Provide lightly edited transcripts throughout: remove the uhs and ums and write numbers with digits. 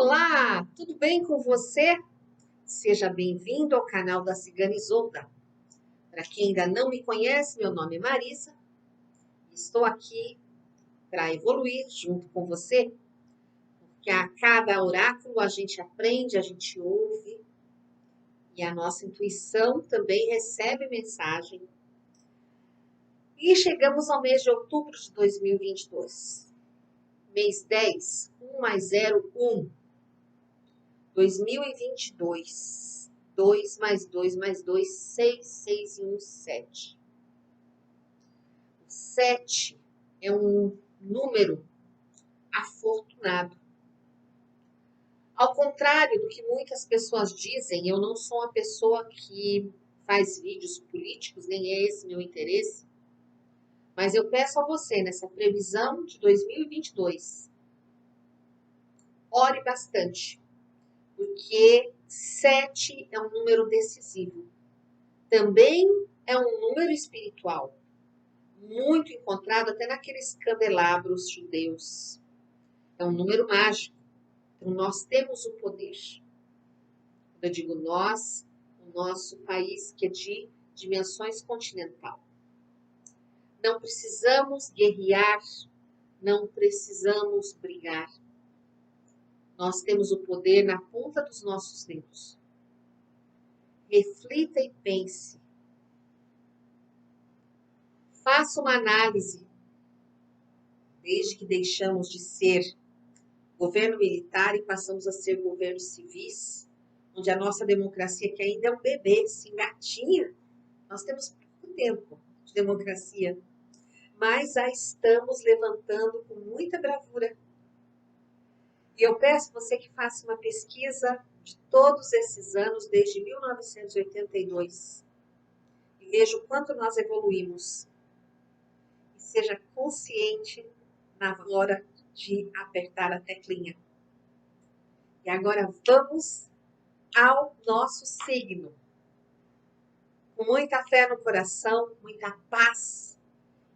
Olá, tudo bem com você? Seja bem-vindo ao canal da Cigana Isolda. Para quem ainda não me conhece, meu nome é Marisa. Estou aqui para evoluir junto com você, porque a cada oráculo a gente aprende, a gente ouve e a nossa intuição também recebe mensagem. E chegamos ao mês de outubro de 2022. Mês 10, 1 mais 0, 1. 2022, 2 mais 2 mais 2, 6, 6 e 1, 7. O 7 é um número afortunado. Ao contrário do que muitas pessoas dizem, eu não sou uma pessoa que faz vídeos políticos, nem é esse meu interesse, mas eu peço a você, nessa previsão de 2022, ore bastante. Porque 7 é um número decisivo. Também é um número espiritual, muito encontrado até naqueles candelabros judeus. É um número mágico. Então, nós temos o poder. Quando eu digo nós, o nosso país, que é de dimensões continental. Não precisamos guerrear, não precisamos brigar. Nós temos o poder na ponta dos nossos dedos. Reflita e pense. Faça uma análise. Desde que deixamos de ser governo militar e passamos a ser governos civis, onde a nossa democracia, que ainda é um bebê, se engatinha, nós temos pouco tempo de democracia, mas a estamos levantando com muita bravura. E eu peço a você que faça uma pesquisa de todos esses anos, desde 1982, e veja o quanto nós evoluímos. E seja consciente na hora de apertar a teclinha. E agora vamos ao nosso signo. Com muita fé no coração, muita paz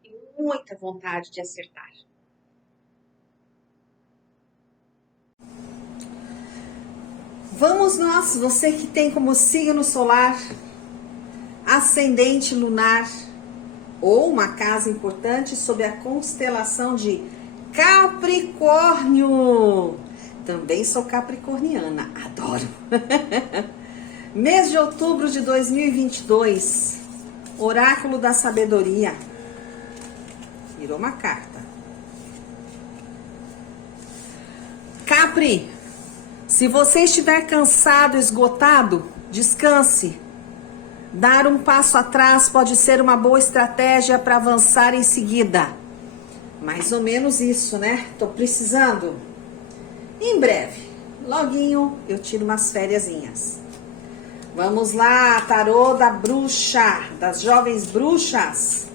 e muita vontade de acertar. Vamos nós, você que tem como signo solar, ascendente lunar ou uma casa importante sob a constelação de Capricórnio. Também sou capricorniana, adoro. Mês de outubro de 2022, oráculo da sabedoria. Virou uma carta. Capri, se você estiver cansado, esgotado, descanse. Dar um passo atrás pode ser uma boa estratégia para avançar em seguida. Mais ou menos isso, né? Tô precisando. Em breve, loguinho, eu tiro umas fériasinhas. Vamos lá, tarô da bruxa, das jovens bruxas.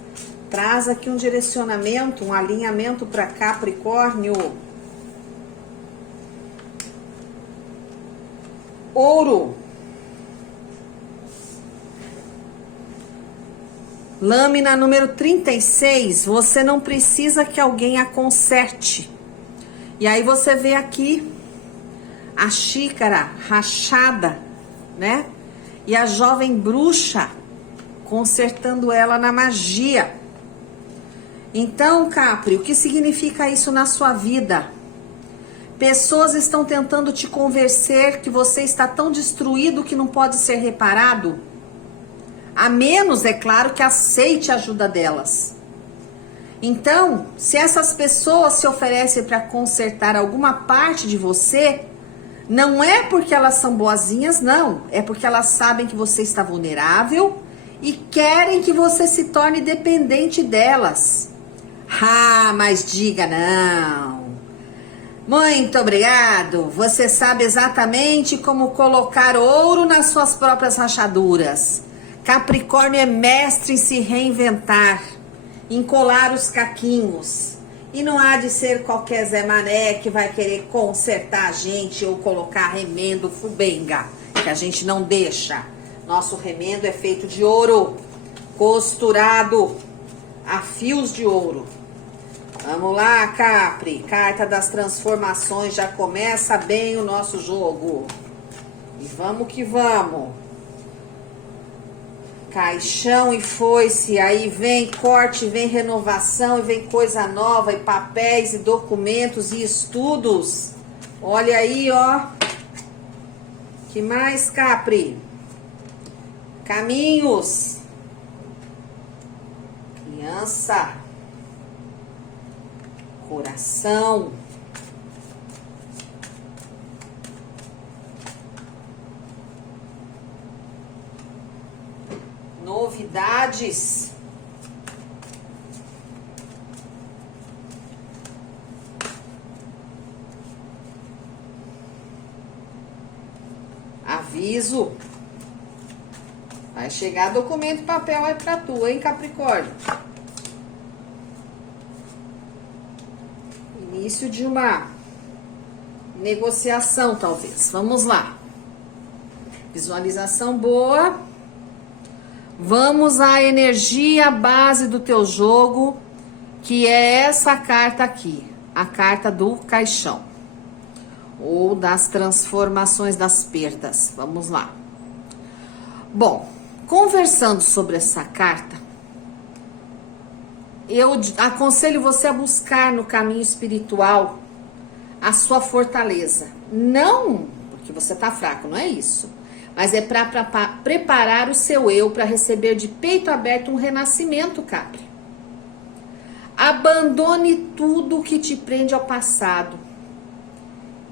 Traz aqui um direcionamento, um alinhamento para Capricórnio. Ouro. Lâmina número 36, você não precisa que alguém a conserte. E aí você vê aqui a xícara rachada, né? E a jovem bruxa consertando ela na magia. Então, Capri, o que significa isso na sua vida? Pessoas estão tentando te convencer que você está tão destruído que não pode ser reparado. A menos, é claro, que aceite a ajuda delas. Então, se essas pessoas se oferecem para consertar alguma parte de você, não é porque elas são boazinhas, não. É porque elas sabem que você está vulnerável e querem que você se torne dependente delas. Ah, mas diga não. Muito obrigado. Você sabe exatamente como colocar ouro nas suas próprias rachaduras. Capricórnio é mestre em se reinventar, em colar os caquinhos. E não há de ser qualquer Zé Mané que vai querer consertar a gente ou colocar remendo fubenga, que a gente não deixa. Nosso remendo é feito de ouro, costurado a fios de ouro. Vamos lá, Capri. Carta das transformações, já começa bem o nosso jogo. E vamos que vamos. Caixão e foice, aí vem corte, vem renovação, e vem coisa nova, e papéis, e documentos, e estudos. Olha aí, ó. Que mais, Capri? Caminhos. Criança. Coração. Novidades. Aviso. Vai chegar documento e papel aí pra tu, hein, Capricórnio? Início de uma negociação, talvez. Vamos lá. Visualização boa. Vamos à energia base do teu jogo, que é essa carta aqui, a carta do caixão, ou das transformações das perdas. Vamos lá. Bom, conversando sobre essa carta, eu aconselho você a buscar no caminho espiritual a sua fortaleza. Não porque você tá fraco, não é isso. Mas é para preparar o seu eu para receber de peito aberto um renascimento, Capri. Abandone tudo que te prende ao passado.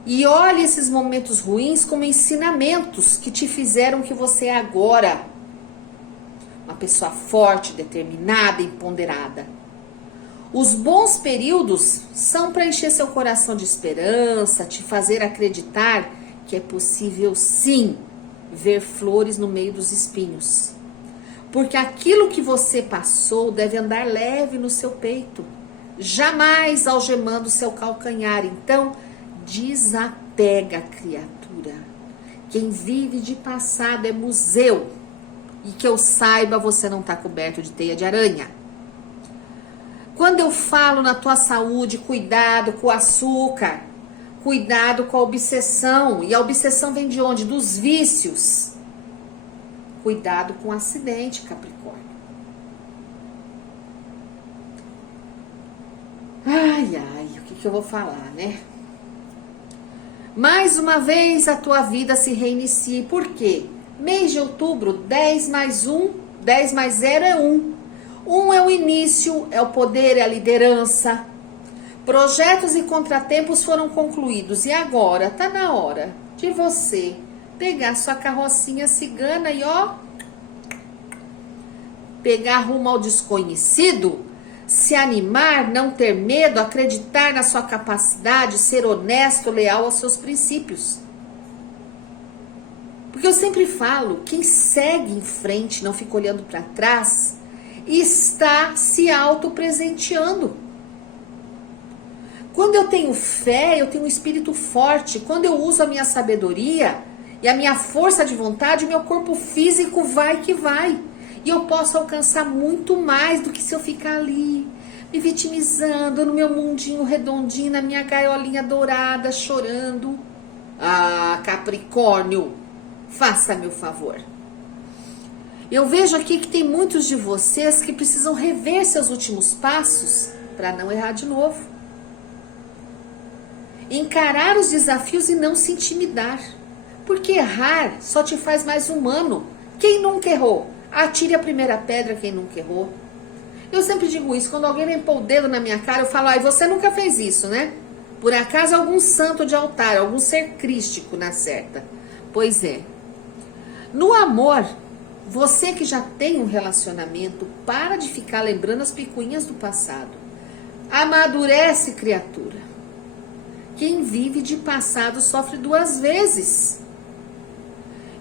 E olhe esses momentos ruins como ensinamentos que te fizeram o que você é agora. Uma pessoa forte, determinada e ponderada. Os bons períodos são para encher seu coração de esperança, te fazer acreditar que é possível sim ver flores no meio dos espinhos. Porque aquilo que você passou deve andar leve no seu peito, jamais algemando seu calcanhar. Então, desapega, criatura. Quem vive de passado é museu. E que eu saiba, você não está coberto de teia de aranha. Quando eu falo na tua saúde, cuidado com o açúcar, cuidado com a obsessão. E a obsessão vem de onde? Dos vícios. Cuidado com o acidente, Capricórnio. Ai, ai, o que eu vou falar, né? Mais uma vez a tua vida se reinicia. Por quê? Mês de outubro, 10 mais 1, 10 mais 0 é 1. 1 é o início, é o poder, é a liderança. Projetos e contratempos foram concluídos e agora tá na hora de você pegar sua carrocinha cigana e ó, pegar rumo ao desconhecido, se animar, não ter medo, acreditar na sua capacidade, ser honesto, leal aos seus princípios. Porque eu sempre falo, quem segue em frente, não fica olhando para trás, está se autopresenteando. Quando eu tenho fé, eu tenho um espírito forte. Quando eu uso a minha sabedoria e a minha força de vontade, o meu corpo físico vai que vai. E eu posso alcançar muito mais do que se eu ficar ali, me vitimizando no meu mundinho redondinho, na minha gaiolinha dourada, chorando. Ah, Capricórnio, faça-me o favor. Eu vejo aqui que tem muitos de vocês que precisam rever seus últimos passos para não errar de novo. Encarar os desafios e não se intimidar. Porque errar só te faz mais humano. Quem nunca errou? Atire a primeira pedra quem nunca errou. Eu sempre digo isso, quando alguém vem pôr o dedo na minha cara, eu falo, ai, você nunca fez isso, né? Por acaso algum santo de altar, algum ser crístico na certa? Pois é. No amor, você que já tem um relacionamento, para de ficar lembrando as picuinhas do passado. Amadurece, criatura. Quem vive de passado sofre 2 vezes.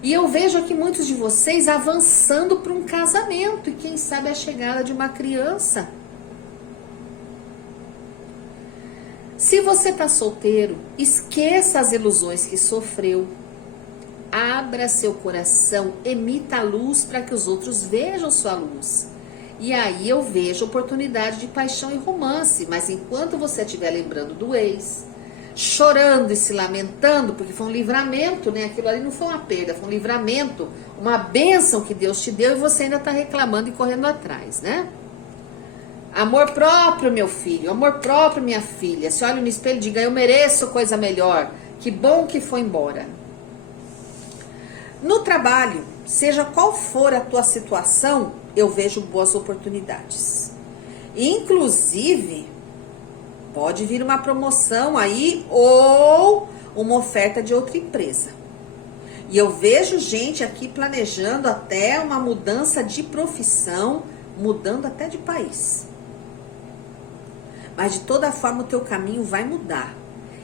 E eu vejo aqui muitos de vocês avançando para um casamento e quem sabe a chegada de uma criança. Se você está solteiro, esqueça as ilusões que sofreu. Abra seu coração, emita a luz para que os outros vejam sua luz. E aí eu vejo oportunidade de paixão e romance, mas enquanto você estiver lembrando do ex, chorando e se lamentando, porque foi um livramento, né? Aquilo ali não foi uma perda, foi um livramento, uma bênção que Deus te deu e você ainda está reclamando e correndo atrás, né? Amor próprio, meu filho, amor próprio, minha filha. Se olha no espelho e diga, eu mereço coisa melhor. Que bom que foi embora. No trabalho, seja qual for a tua situação, eu vejo boas oportunidades. Inclusive, pode vir uma promoção aí ou uma oferta de outra empresa. E eu vejo gente aqui planejando até uma mudança de profissão, mudando até de país. Mas de toda forma o teu caminho vai mudar.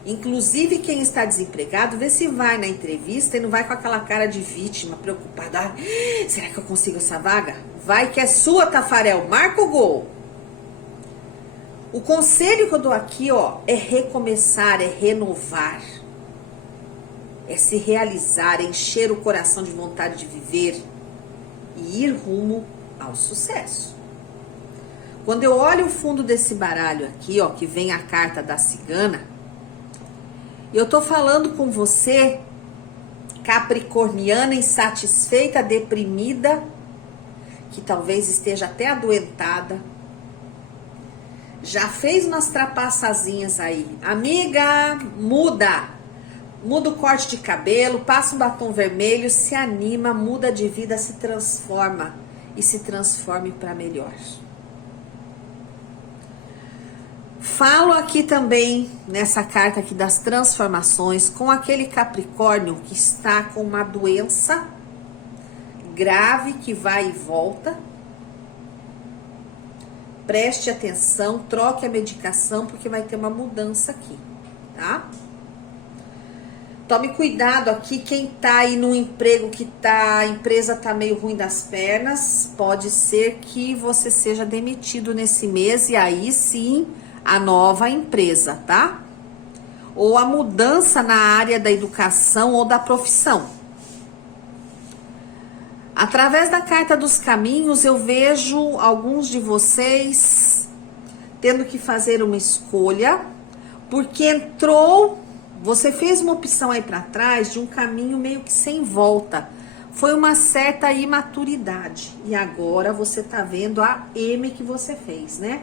Inclusive quem está desempregado, vê se vai na entrevista e não vai com aquela cara de vítima, preocupada. Ah, será que eu consigo essa vaga? Vai que é sua, Tafarel, marca o gol. O conselho que eu dou aqui, ó, é recomeçar, é renovar. É se realizar, é encher o coração de vontade de viver e ir rumo ao sucesso. Quando eu olho o fundo desse baralho aqui, ó, que vem a carta da cigana, eu tô falando com você, capricorniana, insatisfeita, deprimida, que talvez esteja até adoentada, já fez umas trapaçazinhas aí. Amiga, muda o corte de cabelo, passa um batom vermelho, se anima, muda de vida, se transforma e se transforme para melhor. Falo aqui também, nessa carta aqui das transformações, com aquele Capricórnio que está com uma doença grave que vai e volta. Preste atenção, troque a medicação, porque vai ter uma mudança aqui, tá? Tome cuidado aqui, quem tá aí num emprego que a empresa tá meio ruim das pernas, pode ser que você seja demitido nesse mês e aí sim a nova empresa, tá? Ou a mudança na área da educação ou da profissão. Através da carta dos caminhos, eu vejo alguns de vocês tendo que fazer uma escolha, porque você fez uma opção aí para trás de um caminho meio que sem volta. Foi uma certa imaturidade. E agora você tá vendo a M que você fez, né?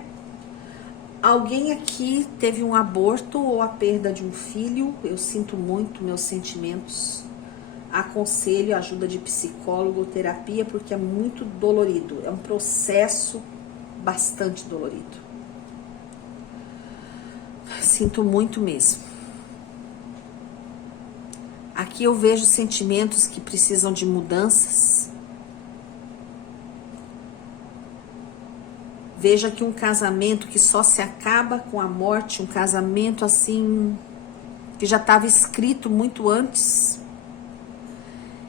Alguém aqui teve um aborto ou a perda de um filho. Eu sinto muito, meus sentimentos. Aconselho ajuda de psicólogo ou terapia, porque é muito dolorido. É um processo bastante dolorido. Sinto muito mesmo. Aqui eu vejo sentimentos que precisam de mudanças. Veja que um casamento que só se acaba com a morte, um casamento assim, que já estava escrito muito antes.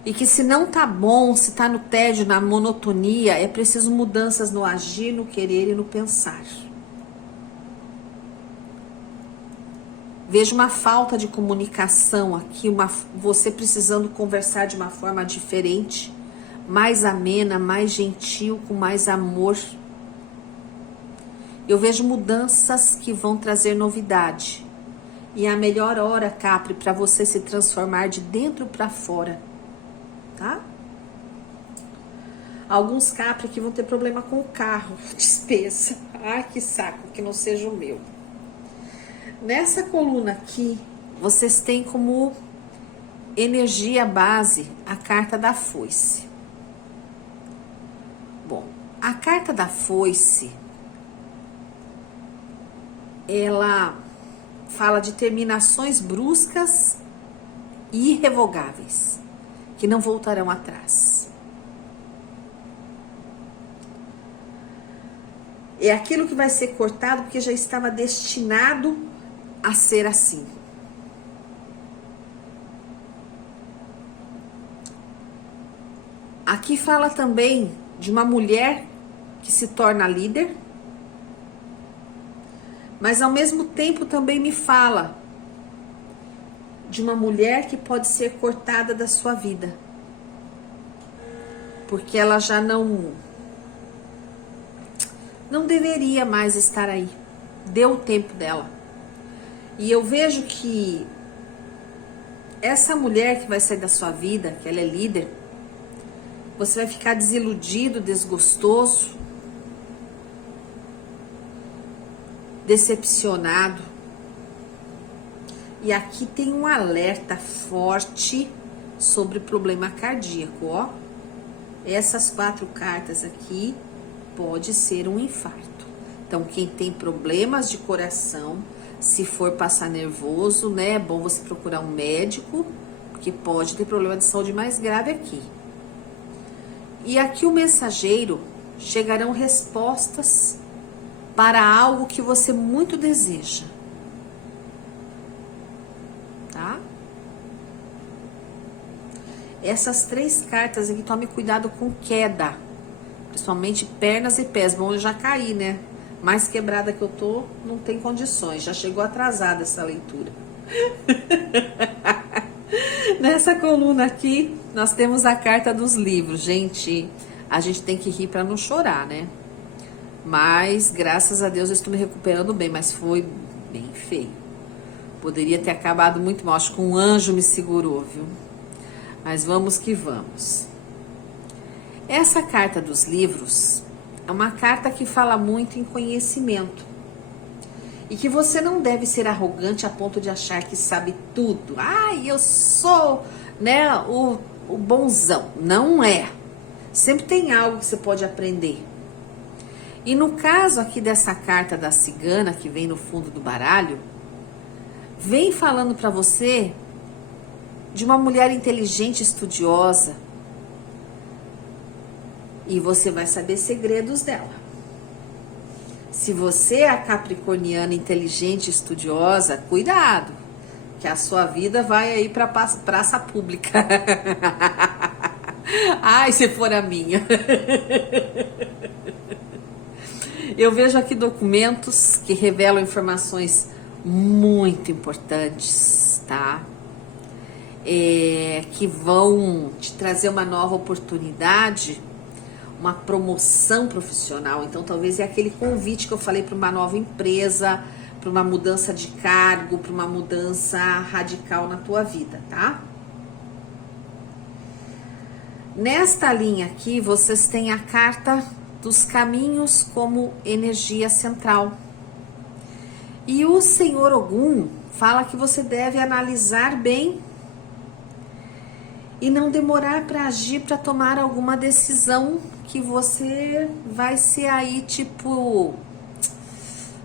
E que se não tá bom, se tá no tédio, na monotonia, é preciso mudanças no agir, no querer e no pensar. Vejo uma falta de comunicação aqui, você precisando conversar de uma forma diferente, mais amena, mais gentil, com mais amor. Eu vejo mudanças que vão trazer novidade. E é a melhor hora, Capri, para você se transformar de dentro para fora. Tá? Alguns Capri que vão ter problema com o carro. Despesa. Ai, que saco, que não seja o meu. Nessa coluna aqui, vocês têm como energia base a carta da foice. Bom, a carta da foice ela fala de terminações bruscas e irrevogáveis, que não voltarão atrás. É aquilo que vai ser cortado porque já estava destinado a ser assim. Aqui fala também de uma mulher que se torna líder, mas ao mesmo tempo também me fala de uma mulher que pode ser cortada da sua vida, porque ela já não deveria mais estar aí. Deu o tempo dela. E eu vejo que essa mulher que vai sair da sua vida, que ela é líder, você vai ficar desiludido, desgostoso, decepcionado. E aqui tem um alerta forte sobre problema cardíaco, ó. Essas 4 cartas aqui pode ser um infarto. Então, quem tem problemas de coração, se for passar nervoso, né, é bom você procurar um médico, porque pode ter problema de saúde mais grave aqui. E aqui o mensageiro, chegarão respostas para algo que você muito deseja. Tá? Essas 3 cartas aqui, tome cuidado com queda. Principalmente pernas e pés. Bom, eu já caí, né? Mais quebrada que eu tô, não tem condições. Já chegou atrasada essa leitura. Nessa coluna aqui, nós temos a carta dos livros. Gente, a gente tem que rir para não chorar, né? Mas, graças a Deus, eu estou me recuperando bem. Mas foi bem feio. Poderia ter acabado muito mal. Acho que um anjo me segurou, viu? Mas vamos que vamos. Essa carta dos livros é uma carta que fala muito em conhecimento. E que você não deve ser arrogante a ponto de achar que sabe tudo. Eu sou, né, o bonzão. Não é. Sempre tem algo que você pode aprender. E no caso aqui dessa carta da cigana, que vem no fundo do baralho, vem falando para você de uma mulher inteligente, estudiosa. E você vai saber segredos dela. Se você é a capricorniana inteligente, estudiosa, cuidado, que a sua vida vai aí para praça pública. Ai, se for a minha. Eu vejo aqui documentos que revelam informações muito importantes, tá? Que vão te trazer uma nova oportunidade, uma promoção profissional. Então talvez é aquele convite que eu falei para uma nova empresa, para uma mudança de cargo, para uma mudança radical na tua vida, tá? Nesta linha aqui, vocês têm a carta dos caminhos como energia central. E o Senhor Ogum fala que você deve analisar bem e não demorar para agir, para tomar alguma decisão que você vai ser aí, tipo,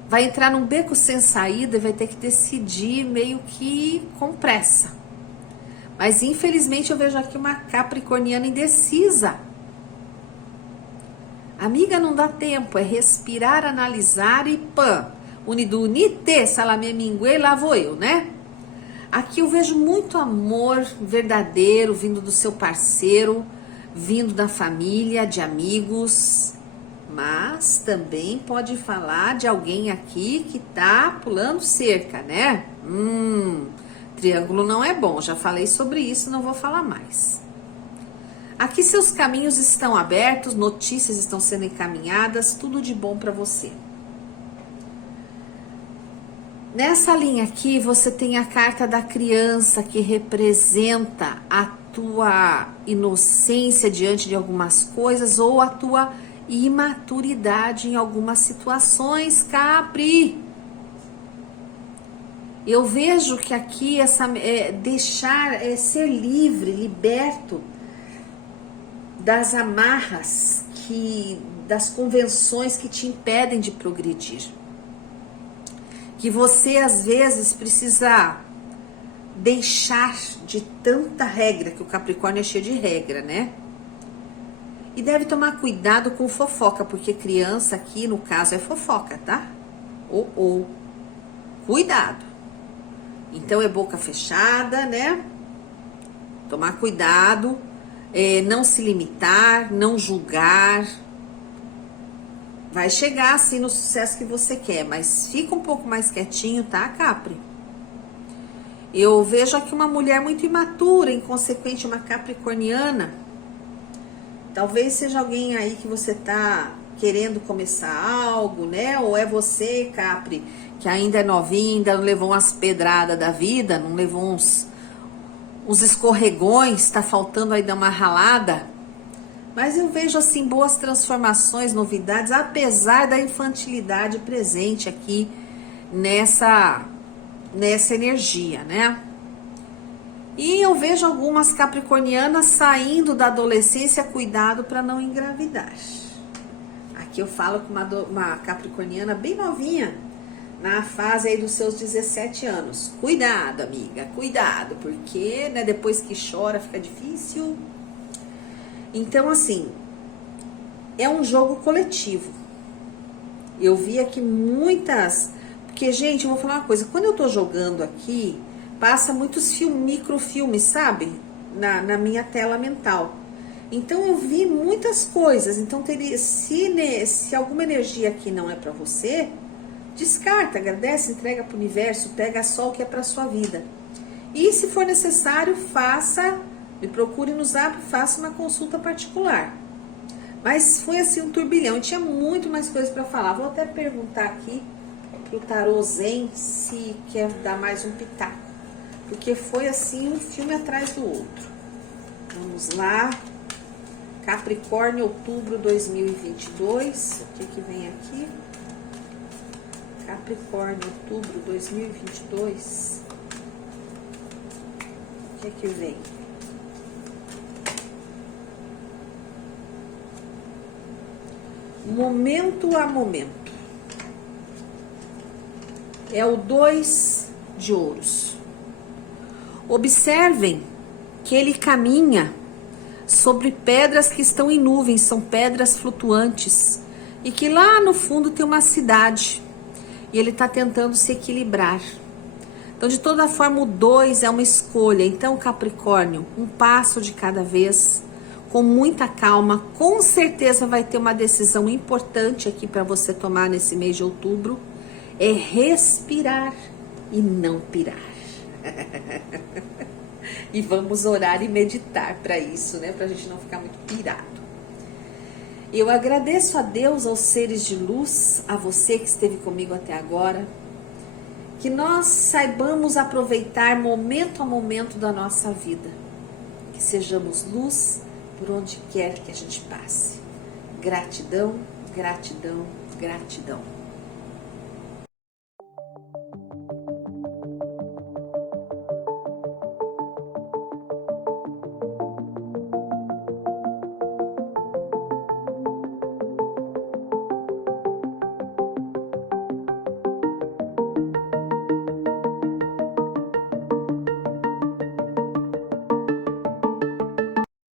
vai entrar num beco sem saída e vai ter que decidir meio que com pressa. Mas infelizmente eu vejo aqui uma capricorniana indecisa. Amiga, não dá tempo, é respirar, analisar e pã. Unido, unite, salamé, mingue, lá vou eu, né? Aqui eu vejo muito amor verdadeiro vindo do seu parceiro, vindo da família, de amigos, mas também pode falar de alguém aqui que tá pulando cerca, né? Triângulo não é bom, já falei sobre isso, não vou falar mais. Aqui seus caminhos estão abertos, notícias estão sendo encaminhadas, tudo de bom para você. Nessa linha aqui, você tem a carta da criança, que representa a tua inocência diante de algumas coisas ou a tua imaturidade em algumas situações, Capri. Eu vejo que aqui ser livre, liberto das amarras, das convenções que te impedem de progredir. que você às vezes precisa deixar de tanta regra, que o Capricórnio é cheio de regra, né? E deve tomar cuidado com fofoca, porque criança aqui, no caso, é fofoca, tá? Cuidado. Então é boca fechada, né? Tomar cuidado, não se limitar, não julgar. Vai chegar assim no sucesso que você quer, mas fica um pouco mais quietinho, tá, Capri? Eu vejo aqui uma mulher muito imatura, inconsequente, uma capricorniana. Talvez seja alguém aí que você tá querendo começar algo, né? Ou é você, Capri, que ainda é novinha, ainda não levou umas pedradas da vida, não levou uns escorregões, tá faltando aí dar uma ralada. Mas eu vejo assim boas transformações, novidades, apesar da infantilidade presente aqui nessa energia, né? E eu vejo algumas capricornianas saindo da adolescência, cuidado para não engravidar. Aqui eu falo com uma capricorniana bem novinha, na fase aí dos seus 17 anos. Cuidado, amiga, cuidado, porque né, depois que chora fica difícil. Então, assim, é um jogo coletivo. Eu vi aqui muitas... Porque, gente, eu vou falar uma coisa. Quando eu tô jogando aqui, passa muitos microfilmes, sabe? Na minha tela mental. Então, eu vi muitas coisas. Então, se alguma energia aqui não é pra você, descarta, agradece, entrega pro universo, pega só o que é pra sua vida. E, se for necessário, me procure no Zap, faça uma consulta particular. Mas foi assim um turbilhão, e tinha muito mais coisas para falar. Vou até perguntar aqui pro Tarô Zen se quer dar mais um pitaco, porque foi assim um filme atrás do outro. Vamos lá. Capricórnio, outubro 2022. O que vem aqui? Capricórnio, outubro 2022. O que vem? Momento a momento. É o 2 de ouros. Observem que ele caminha sobre pedras que estão em nuvens, são pedras flutuantes, e que lá no fundo tem uma cidade, e ele está tentando se equilibrar. Então, de toda forma, o 2 é uma escolha. Então, Capricórnio, um passo de cada vez, com muita calma. Com certeza vai ter uma decisão importante aqui para você tomar nesse mês de outubro. É respirar e não pirar. E vamos orar e meditar para isso, né? Para a gente não ficar muito pirado. Eu agradeço a Deus, aos seres de luz, a você que esteve comigo até agora. Que nós saibamos aproveitar momento a momento da nossa vida. Que sejamos luz por onde quer que a gente passe. Gratidão, gratidão, gratidão.